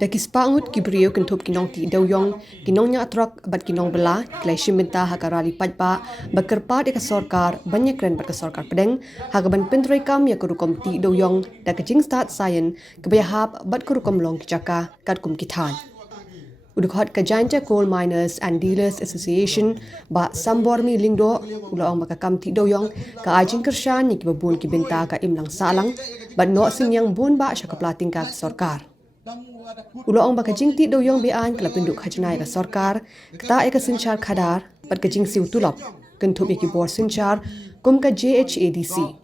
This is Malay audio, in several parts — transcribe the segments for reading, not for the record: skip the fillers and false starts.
Da kispangut kibriyo kentup kinong ti dawyong kinong nya atrak bat kinong bela klai shiminta hakarari pajpa bakerpa de kasorkar banyak kren bat kasorkar pedeng hagaban pentrai kam ya kurukom ti dawyong da kajing start sayen kebayahap bat kurukom long kijaka kat kum kithan Udukhat Kajanta Coal Miners and Dealers Association ba sambormi lingdo ulaong makakam ti doyong ka ajing kersyan ni kibabun kibenta ka imlang salang ba no sinyang bun ba siya kaplating ka sorkar. Ulaong bakajing ti doyong bian kalapinduk hajanay ka sorkar kata ay kasinchar khadar bat kajing siw tulap kentup ikibor sinchar kum ka JHADC.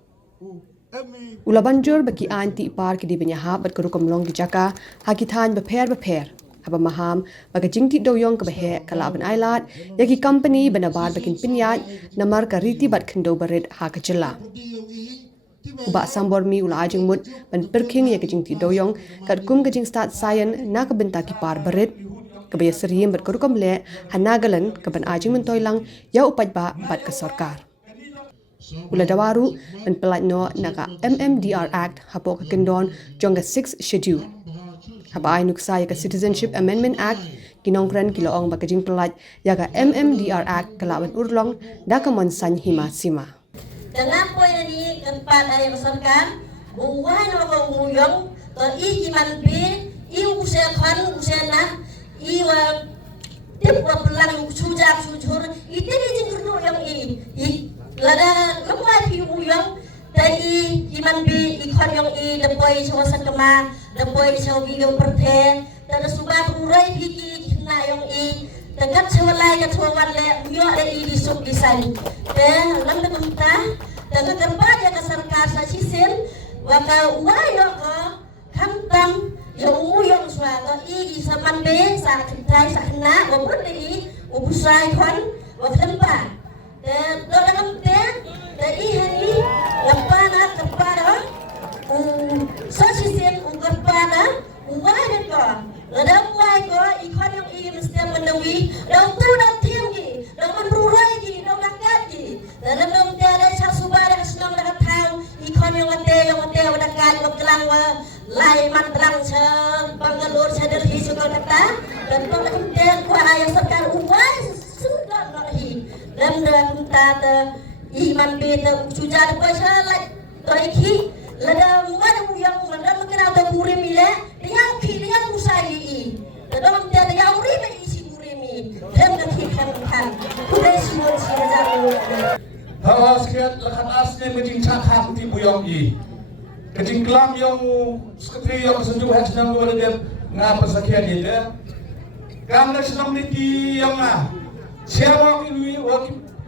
Ulabanjur baki anti ipar kidi banyahap bat karukom long gijaka hakithan beper haba maham baga jingti doyong ka bahe kalaban ailat yaki company banabar bakin pinyat namar ka riti bat khendo baret ha ka chilla uba sambormi ula ajing mut ban perking yaki jingti doyong kat kum ka jing start sayan na ka benta ki par baret ka baya seriem bat kurukom le hanagalan ka ban ajing mentoilang ya upaj ba bat ka sorkar Ula dawaru ban pelat no naka MMDR Act hapo ka kendon jongga 6 schedule Haba ay nuksaya ka Citizenship Amendment Act, kinongkran kiloong bakajing pelat yaga MMDR Act kalawan urlong dakamon san hima sima. Dengan poin ini keempat ayat besarkan, bukan orang umuyong, to ikiman be, usia kan usia nah, tiap pelang sujak sujur, itu dia jengkerno yang lada lemah umuyong. Tadi iman bi ikon yang depoi sawasan kema depoi saw video perten dan subah urai biki na yang tegat sawalai ka tuwan le yo le disuk design lam de kumta tegat kerba ya ka sarkar sa sisen waka wayo ko kamtam ya uyong swa ko saman be sa kintai sa na wa budi ubusai kon wa tempa do dalam te dari hari lapana kepada sosial ungkapan uang itu, ladang uang itu ikon yang ini mesti menawi, dong tu dong tinggi, dong menurai lagi, dong nakat lagi, dalam dong tiada sasubah dan senang dengan tahu ikon yang mati nakat berkelang lai mantrang sebangalur sadar hisu kau kata, dan dong tiada kuah yang serkan uang sudah nahi, dan kita iman beta sujar pasal toiki lada mana yang lada mengenal ta kurimi le dia musai lada dia yang urimi isi kurimi hem na kan udah semua jago hawas kiat lakan asne mejing cakap ti buyong kejing kelam yang sekretari yang senju hajnang wala dia ngapa sakian dia kam na senang niti yang siapa ini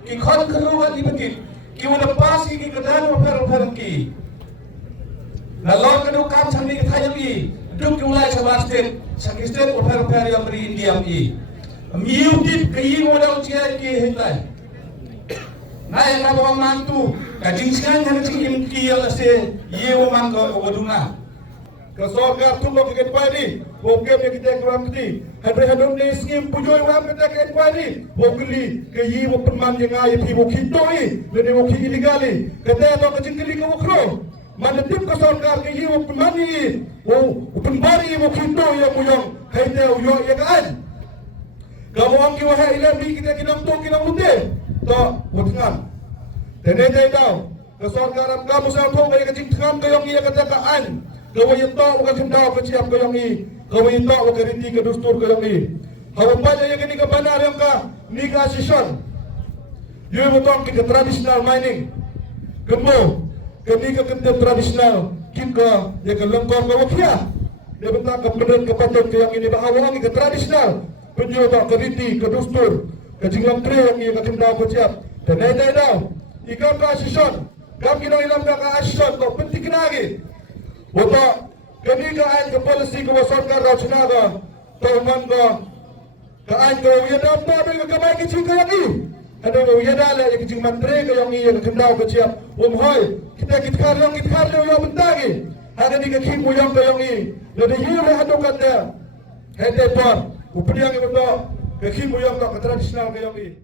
ki khon khru wa ki bakit ki wala pas ki kadan wa per ki na lor ka do kam changni ki thayam duk ki ulai sabas state wa per yang beri india miu tip ki wala ucia ki hitai na yang ka mantu ka jingskan han ching ki yang se ye wa man ko waduna ka sorkar tumbo ki padi oke kita keram kiti hadam ne skim pujoy wa kita ke padi bokli ke yi wo penman yang ay pi wo kitoi le de wo ki illegali kata to ka jingli ko kro man tip ka sorkar ke yi wo penman ni wo penbari wo kitoi yang muyong haite yo ya kan kamu ang ki wa ha ilam bi kita kinam mute to wotngan tene dai daw ka sorkar am kamu sa thong ka jing tham ka yong ya kata ka an Kau yang tahu bukan kendau keciap kau yang ini. Kau yang tahu bukan riti ke dustur kau yang ini. Kau baca yang ini ke benar yang ka nikah sison. You betul ke tradisional mining. Kemo ke nikah ke tradisional. Kita yang ke lengkap kau kia. Dia betul ke benar ke patut ke yang ini bahawa ini ke tradisional. Penjual ke riti ke dustur ke jinglang tre yang ini ke kendau keciap. Dan dah dah. Ikan ka sison. Kami nak ilam ka sison kau penting lagi. Bapak, kami ke polisi ke sorkar racuna ke tahuman ke uya damda ke kamai kecil ke yang ini. Ada uya dala yang kecil menteri ke yang ini yang kendau ke siap. Hoy, kita kar yang bentagi. Ada di kecil yang ke yang ini. Jadi yule hadu kata. Hete por, upri yang betul kecil yang ke tradisional ke yang ini.